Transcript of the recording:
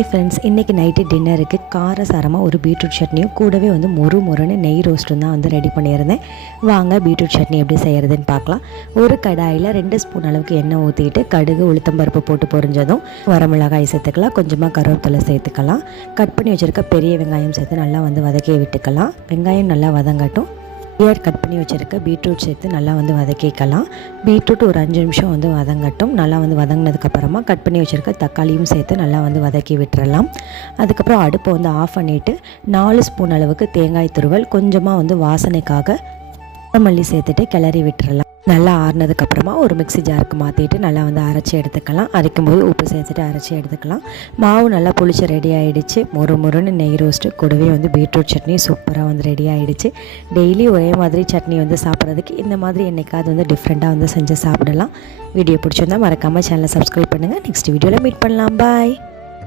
Hi friends இன்றைக்கி night டின்னருக்கு காரசாரமாக ஒரு பீட்ரூட் சட்னியும் கூடவே வந்து மொறு மொறுன்னு நெய் ரோஸ்ட்டும் தான் வந்து ரெடி பண்ணியிருந்தேன். வாங்க பீட்ரூட் சட்னி எப்படி செய்கிறதுன்னு பார்க்கலாம். ஒரு கடாயில் ரெண்டு ஸ்பூன் அளவுக்கு எண்ணெய் ஊற்றிட்டு கடுகு உளுத்தம்பருப்பு போட்டு பொரிஞ்சதும் வரமிளகாய் சேர்த்துக்கலாம். கொஞ்சமாக கருவேப்பிலை சேர்த்துக்கலாம். கட் பண்ணி வச்சுருக்க பெரிய வெங்காயம் சேர்த்து நல்லா வந்து வதக்கி விட்டுக்கலாம். வெங்காயம் நல்லா வதங்கட்டும். ஏர் கட் பண்ணி வச்சுருக்க பீட்ரூட் சேர்த்து நல்லா வந்து வதக்கிக்கலாம். பீட்ரூட் ஒரு அஞ்சு நிமிஷம் வந்து வதங்கட்டும். நல்லா வந்து வதங்கினதுக்கப்புறமா கட் பண்ணி வச்சுருக்க தக்காளியும் சேர்த்து நல்லா வந்து வதக்கி விட்டுறலாம். அதுக்கப்புறம் அடுப்பை வந்து ஆஃப் பண்ணிவிட்டு நாலு ஸ்பூன் அளவுக்கு தேங்காய் துருவல் கொஞ்சமாக வந்து வாசனைக்காக கொத்தமல்லி சேர்த்துட்டு கிளறி விட்டுறலாம். நல்லா ஆறுனதுக்கப்புறமா ஒரு மிக்ஸி ஜாருக்கு மாற்றிட்டு நல்லா வந்து அரைச்சி எடுத்துக்கலாம். அரைக்கும் போது உப்பு சேர்த்துட்டு அரைச்சி எடுத்துக்கலாம். மாவு நல்லா புளிச்சு ரெடி ஆகிடுச்சு மொறு மொறுன்னு நெய் ரோஸ்ட்டு கூடவே வந்து பீட்ரூட் சட்னி சூப்பராக வந்து ரெடி ஆகிடுச்சு டெய்லி ஒரே மாதிரி சட்னி வந்து சாப்பிட்றதுக்கு இந்த மாதிரி என்னைக்காவது வந்து டிஃப்ரெண்ட்டாக வந்து செஞ்சு சாப்பிடலாம். வீடியோ பிடிச்சிருந்தால் மறக்காமல் சேனலை சப்ஸ்கிரைப் பண்ணுங்கள் நெக்ஸ்ட் வீடியோவில் மீட் பண்ணலாம். பாய்